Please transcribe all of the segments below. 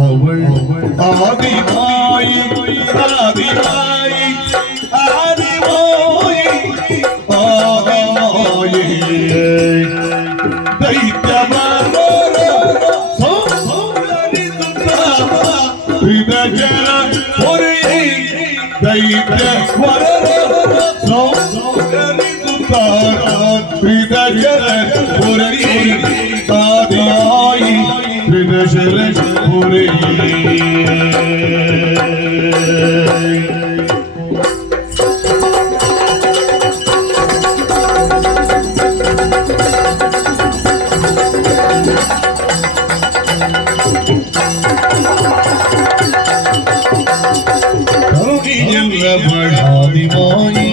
அவள் ஆதிமாய் ஆதிமாய் ஆதிமாய் ஆதிமாய் தைத்தமரோர சோசோரிதுதா விதஜன ஒரே தைத்தமரோர சோசோரிதுதா விதஜன ஒரே காதியாய் விதஜன ஒரே आदिमाई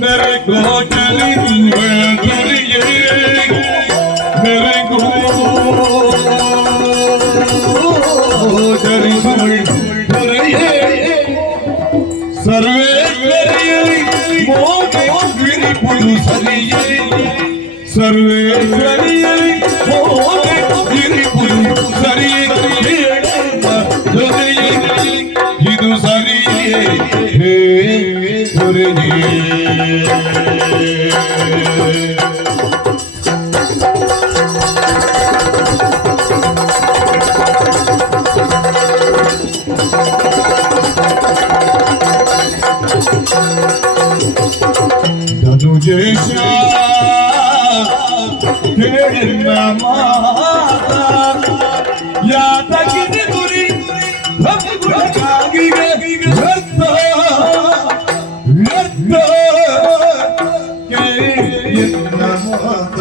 मेरे को चली मेरे को सर्वे सर्वे ಇದು ಸರಿಯೇ ಹೇ ಗುರುಜಿ ಧನುಜೇಶ ಕೇಳಿನ ಮಾತ ಯಾತಕಿನಿ ಗುರಿ ಭಕ್ತರಿಗಾಗಿಗೆ ವ್ಯರ್ಥ ವ್ಯರ್ಥ ಕೇಳಿನ ಮಾತ